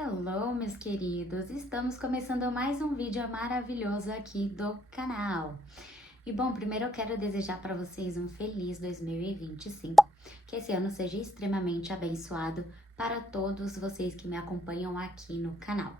Hello, meus queridos! Estamos começando mais um vídeo maravilhoso aqui do canal. E bom, primeiro eu quero desejar para vocês um feliz 2025, que esse ano seja extremamente abençoado para todos vocês que me acompanham aqui no canal.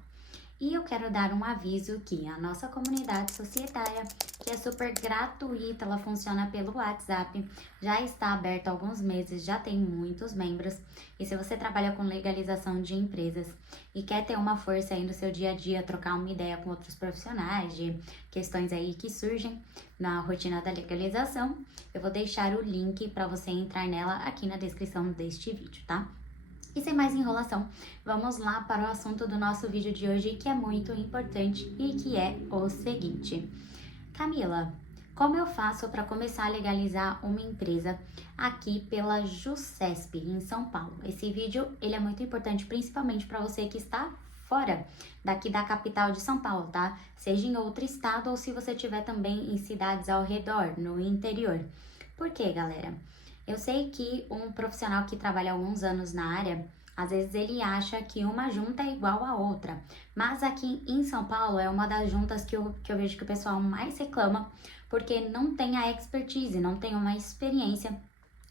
E eu quero dar um aviso que a nossa comunidade societária, que é super gratuita, ela funciona pelo WhatsApp, já está aberta há alguns meses, já tem muitos membros. E se você trabalha com legalização de empresas e quer ter uma força aí no seu dia a dia, trocar uma ideia com outros profissionais de questões aí que surgem na rotina da legalização, eu vou deixar o link para você entrar nela aqui na descrição deste vídeo, tá? E sem mais enrolação, vamos lá para o assunto do nosso vídeo de hoje, que é muito importante e que é o seguinte. Camila, como eu faço para começar a legalizar uma empresa aqui pela JuCesp, em São Paulo? Esse vídeo ele é muito importante, principalmente para você que está fora daqui da capital de São Paulo, tá? Seja em outro estado ou se você estiver também em cidades ao redor, no interior. Por quê, galera? Eu sei que um profissional que trabalha há alguns anos na área, às vezes ele acha que uma junta é igual a outra. Mas aqui em São Paulo é uma das juntas que eu vejo que o pessoal mais reclama, porque não tem a expertise, não tem uma experiência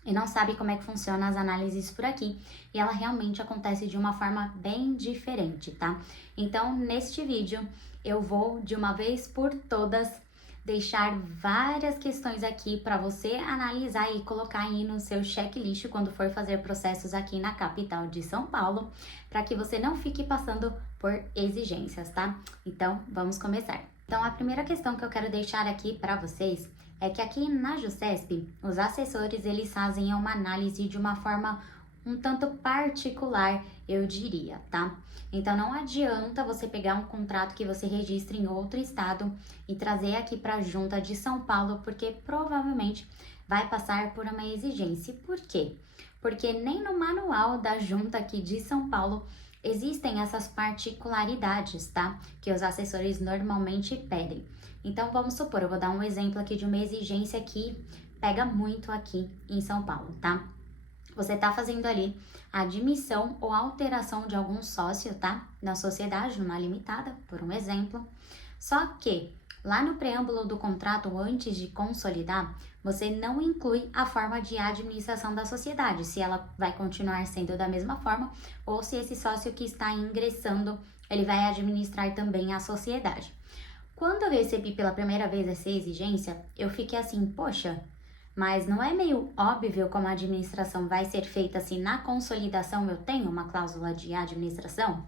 e não sabe como é que funciona as análises por aqui. E ela realmente acontece de uma forma bem diferente, tá? Então, neste vídeo, eu vou de uma vez por todas deixar várias questões aqui para você analisar e colocar aí no seu checklist quando for fazer processos aqui na capital de São Paulo, para que você não fique passando por exigências, tá? Então, vamos começar. Então, a primeira questão que eu quero deixar aqui para vocês é que aqui na JuCesp, os assessores, eles fazem uma análise de uma forma um tanto particular, eu diria, tá? Então, não adianta você pegar um contrato que você registra em outro estado e trazer aqui para a Junta de São Paulo, porque provavelmente vai passar por uma exigência. Por quê? Porque nem no manual da Junta aqui de São Paulo existem essas particularidades, tá? Que os assessores normalmente pedem. Então, vamos supor, eu vou dar um exemplo aqui de uma exigência que pega muito aqui em São Paulo, tá? Você está fazendo ali a admissão ou alteração de algum sócio, tá? Na sociedade, numa limitada, por um exemplo. Só que lá no preâmbulo do contrato, antes de consolidar, você não inclui a forma de administração da sociedade, se ela vai continuar sendo da mesma forma ou se esse sócio que está ingressando, ele vai administrar também a sociedade. Quando eu recebi pela primeira vez essa exigência, eu fiquei assim, poxa, mas não é meio óbvio como a administração vai ser feita se na consolidação eu tenho uma cláusula de administração?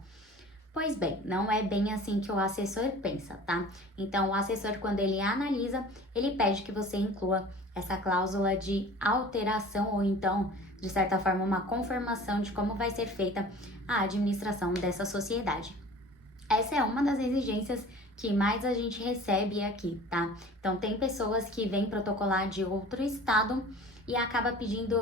Pois bem, não é bem assim que o assessor pensa, tá? Então, o assessor, quando ele analisa, ele pede que você inclua essa cláusula de alteração ou então, de certa forma, uma confirmação de como vai ser feita a administração dessa sociedade. Essa é uma das exigências que mais a gente recebe aqui, tá? Então, tem pessoas que vêm protocolar de outro estado e acaba pedindo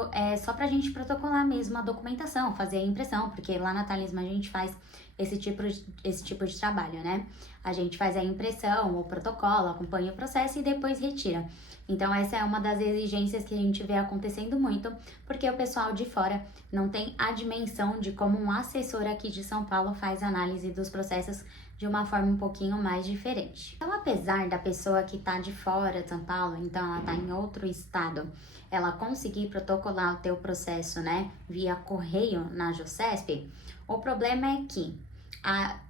só pra gente protocolar mesmo a documentação, fazer a impressão, porque lá na Talismã a gente faz esse tipo de trabalho, né? A gente faz a impressão, o protocolo, acompanha o processo e depois retira. Então, essa é uma das exigências que a gente vê acontecendo muito, porque o pessoal de fora não tem a dimensão de como um assessor aqui de São Paulo faz análise dos processos de uma forma um pouquinho mais diferente. Então, apesar da pessoa que está de fora de São Paulo, então ela está em outro estado, ela conseguir protocolar o teu processo, né, via correio na JuCesp, o problema é que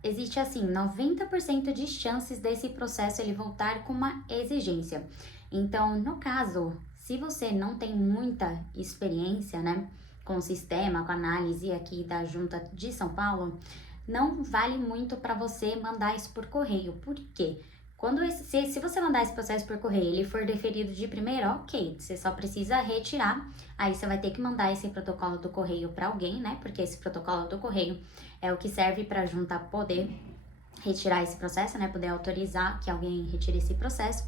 existe assim 90% de chances desse processo ele voltar com uma exigência. Então, no caso, se você não tem muita experiência, né, com o sistema, com a análise aqui da Junta de São Paulo, não vale muito para você mandar isso por correio. Por quê? Se você mandar esse processo por correio e ele for deferido de primeira, ok, você só precisa retirar, aí você vai ter que mandar esse protocolo do correio para alguém, né? Porque esse protocolo do correio é o que serve para a junta poder retirar esse processo, né? Poder autorizar que alguém retire esse processo.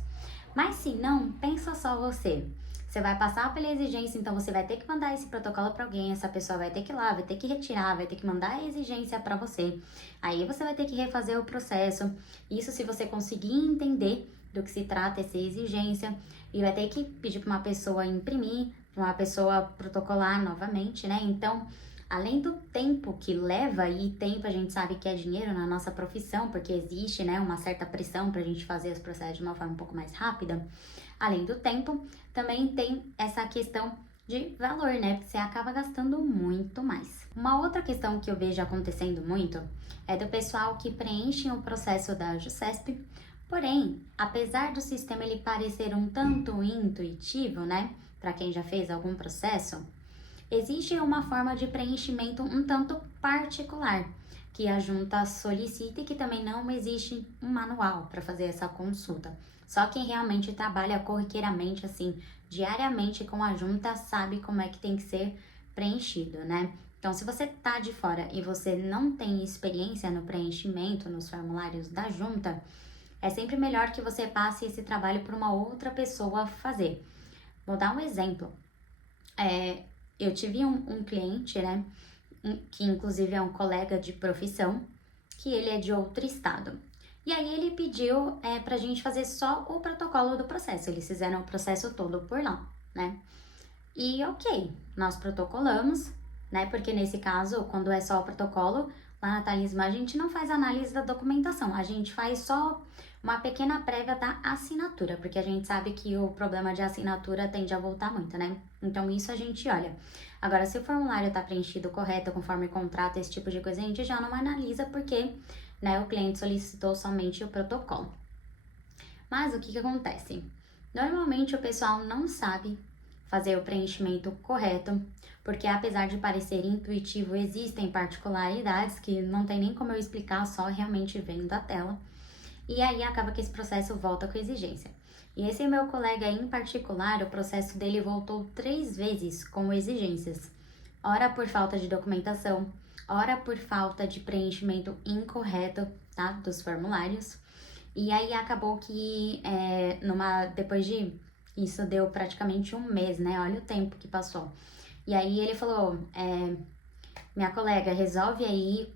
Mas se não, pensa só você. Você vai passar pela exigência, então você vai ter que mandar esse protocolo para alguém, essa pessoa vai ter que ir lá, vai ter que retirar, vai ter que mandar a exigência para você. Aí você vai ter que refazer o processo. Isso se você conseguir entender do que se trata essa exigência. E vai ter que pedir para uma pessoa imprimir, para uma pessoa protocolar novamente, né? Então, além do tempo que leva, e tempo a gente sabe que é dinheiro na nossa profissão, porque existe, né, uma certa pressão para a gente fazer os processos de uma forma um pouco mais rápida, além do tempo, também tem essa questão de valor, né, porque você acaba gastando muito mais. Uma outra questão que eu vejo acontecendo muito é do pessoal que preenche o processo da JuSesp, porém, apesar do sistema ele parecer um tanto intuitivo, né, para quem já fez algum processo, existe uma forma de preenchimento um tanto particular que a junta solicita e que também não existe um manual para fazer essa consulta. Só quem realmente trabalha corriqueiramente, assim, diariamente com a junta, sabe como é que tem que ser preenchido, né? Então, se você tá de fora e você não tem experiência no preenchimento nos formulários da junta, é sempre melhor que você passe esse trabalho para uma outra pessoa fazer. Vou dar um exemplo. Eu tive um cliente, né, que inclusive é um colega de profissão, que ele é de outro estado. E aí ele pediu pra gente fazer só o protocolo do processo, eles fizeram o processo todo por lá, né? E ok, nós protocolamos, né, porque nesse caso, quando é só o protocolo, lá na Talismã a gente não faz análise da documentação, a gente faz só uma pequena prévia da assinatura, porque a gente sabe que o problema de assinatura tende a voltar muito, né? Então isso a gente olha. Agora, se o formulário está preenchido correto, conforme o contrato, esse tipo de coisa, a gente já não analisa porque, né, o cliente solicitou somente o protocolo. Mas o que acontece? Normalmente o pessoal não sabe fazer o preenchimento correto, porque apesar de parecer intuitivo, existem particularidades que não tem nem como eu explicar, só realmente vendo da tela. E aí acaba que esse processo volta com exigência. E esse meu colega em particular, o processo dele voltou 3 vezes com exigências. Ora por falta de documentação, ora por falta de preenchimento incorreto, tá, dos formulários. E aí acabou que depois de isso deu praticamente um mês, né? Olha o tempo que passou. E aí ele falou, minha colega, resolve aí,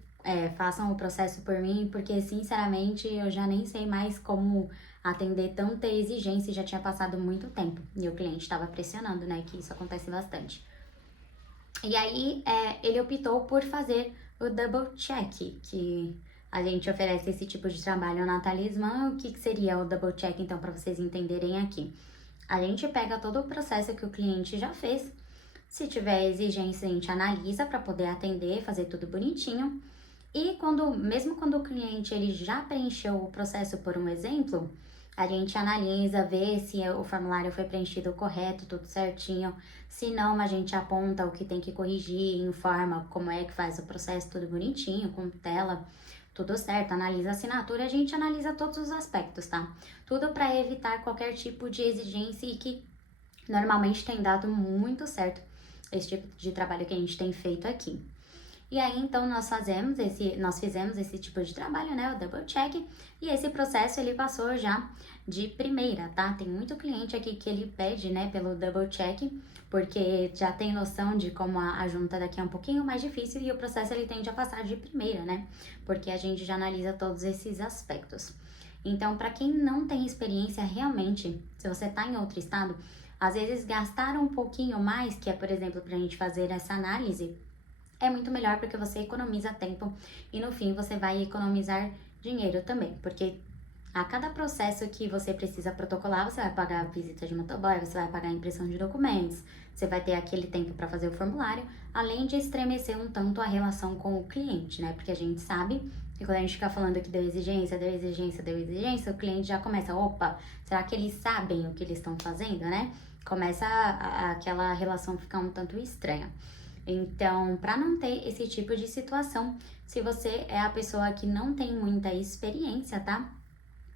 façam o processo por mim, porque sinceramente eu já nem sei mais como atender tanta exigência e já tinha passado muito tempo. E o cliente estava pressionando, né? Que isso acontece bastante. E aí ele optou por fazer o double check, que a gente oferece esse tipo de trabalho na Talismã. O que seria o double check, então, para vocês entenderem aqui? A gente pega todo o processo que o cliente já fez. Se tiver exigência, a gente analisa para poder atender, fazer tudo bonitinho. E mesmo quando o cliente ele já preencheu o processo, por um exemplo, a gente analisa, vê se o formulário foi preenchido correto, tudo certinho. Se não, a gente aponta o que tem que corrigir, informa como é que faz o processo, tudo bonitinho, com tela, tudo certo. Analisa a assinatura, a gente analisa todos os aspectos, tá? Tudo para evitar qualquer tipo de exigência e que normalmente tem dado muito certo esse tipo de trabalho que a gente tem feito aqui. E aí, então, nós fizemos esse tipo de trabalho, né, o double check, e esse processo, ele passou já de primeira, tá? Tem muito cliente aqui que ele pede, né, pelo double check, porque já tem noção de como a junta daqui é um pouquinho mais difícil e o processo, ele tende a passar de primeira, né? Porque a gente já analisa todos esses aspectos. Então, para quem não tem experiência realmente, se você tá em outro estado, às vezes gastar um pouquinho mais, que é, por exemplo, pra gente fazer essa análise, é muito melhor porque você economiza tempo e no fim você vai economizar dinheiro também, porque a cada processo que você precisa protocolar, você vai pagar a visita de motoboy, você vai pagar a impressão de documentos, você vai ter aquele tempo para fazer o formulário, além de estremecer um tanto a relação com o cliente, né? Porque a gente sabe que quando a gente fica falando que deu exigência, o cliente já começa, opa, será que eles sabem o que eles estão fazendo, né? Começa aquela relação ficar um tanto estranha. Então, para não ter esse tipo de situação, se você é a pessoa que não tem muita experiência, tá?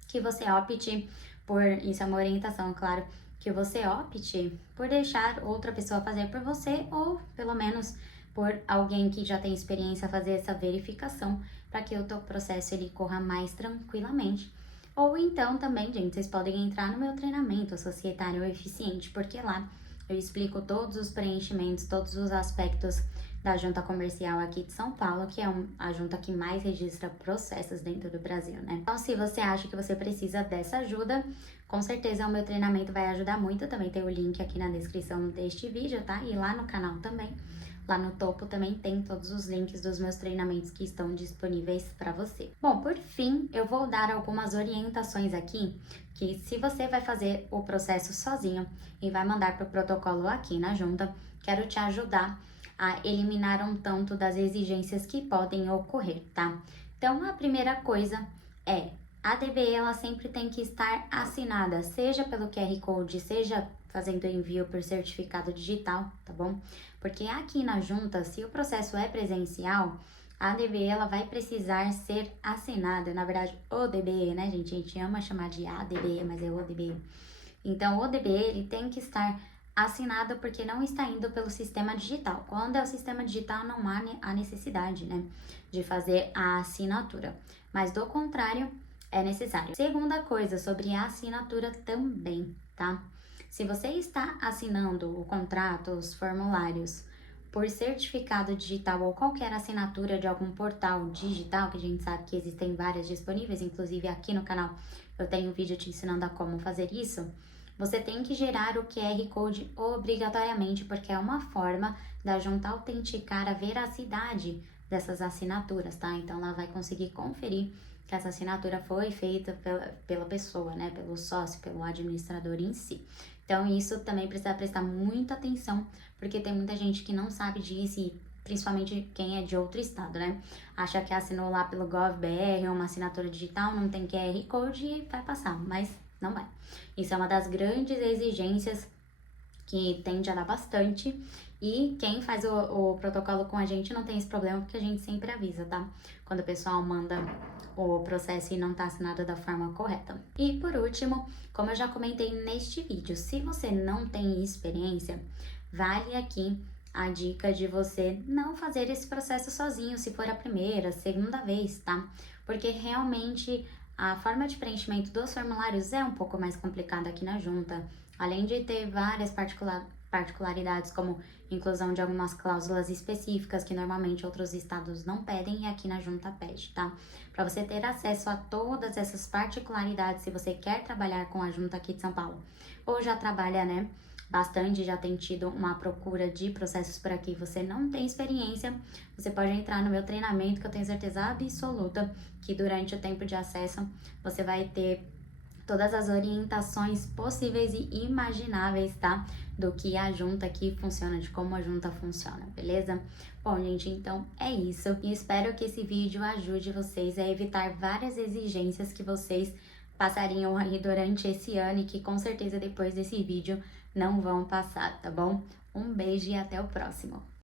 Que você opte por, isso é uma orientação, claro, que você opte por deixar outra pessoa fazer por você ou pelo menos por alguém que já tem experiência fazer essa verificação para que o teu processo ele corra mais tranquilamente. Ou então também, gente, vocês podem entrar no meu treinamento Societário Eficiente, porque lá eu explico todos os preenchimentos, todos os aspectos da junta comercial aqui de São Paulo, que é a junta que mais registra processos dentro do Brasil, né? Então, se você acha que você precisa dessa ajuda, com certeza o meu treinamento vai ajudar muito. Também tem o link aqui na descrição deste vídeo, tá? E lá no canal também. Lá no topo também tem todos os links dos meus treinamentos que estão disponíveis para você. Bom, por fim, eu vou dar algumas orientações aqui, que se você vai fazer o processo sozinho e vai mandar para o protocolo aqui na junta, quero te ajudar a eliminar um tanto das exigências que podem ocorrer, tá? Então, a primeira coisa é, a DBE ela sempre tem que estar assinada, seja pelo QR Code, seja fazendo envio por certificado digital, tá bom? Porque aqui na junta, se o processo é presencial, a DBE ela vai precisar ser assinada, na verdade, o DBE, né, gente? A gente ama chamar de ADBE, mas é o DBE. Então, o DBE ele tem que estar assinado porque não está indo pelo sistema digital. Quando é o sistema digital, não há a necessidade, né, de fazer a assinatura. Mas, do contrário, é necessário. Segunda coisa, sobre a assinatura também, tá? Se você está assinando o contrato, os formulários, por certificado digital ou qualquer assinatura de algum portal digital, que a gente sabe que existem várias disponíveis, inclusive aqui no canal eu tenho um vídeo te ensinando a como fazer isso, você tem que gerar o QR Code obrigatoriamente, porque é uma forma da junta autenticar a veracidade dessas assinaturas, tá? Então ela vai conseguir conferir que essa assinatura foi feita pela pessoa, né? Pelo sócio, pelo administrador em si. Então isso também precisa prestar muita atenção, porque tem muita gente que não sabe disso e principalmente quem é de outro estado, né? Acha que assinou lá pelo GovBR, uma assinatura digital, não tem QR Code e vai passar, mas não vai. Isso é uma das grandes exigências que tende a dar bastante, e quem faz o protocolo com a gente não tem esse problema, porque a gente sempre avisa, tá? Quando o pessoal manda o processo e não tá assinado da forma correta. E por último, como eu já comentei neste vídeo, se você não tem experiência, vale aqui a dica de você não fazer esse processo sozinho, se for a primeira, segunda vez, tá? Porque realmente a forma de preenchimento dos formulários é um pouco mais complicada aqui na junta, além de ter várias particularidades, como inclusão de algumas cláusulas específicas que normalmente outros estados não pedem e aqui na junta pede, tá? Para você ter acesso a todas essas particularidades, se você quer trabalhar com a junta aqui de São Paulo, ou já trabalha, né, bastante, já tem tido uma procura de processos por aqui, você não tem experiência, você pode entrar no meu treinamento, que eu tenho certeza absoluta que durante o tempo de acesso você vai ter todas as orientações possíveis e imagináveis, tá? Do que a junta aqui funciona, de como a junta funciona, beleza? Bom, gente, então é isso. E espero que esse vídeo ajude vocês a evitar várias exigências que vocês passariam aí durante esse ano e que com certeza depois desse vídeo não vão passar, tá bom? Um beijo e até o próximo!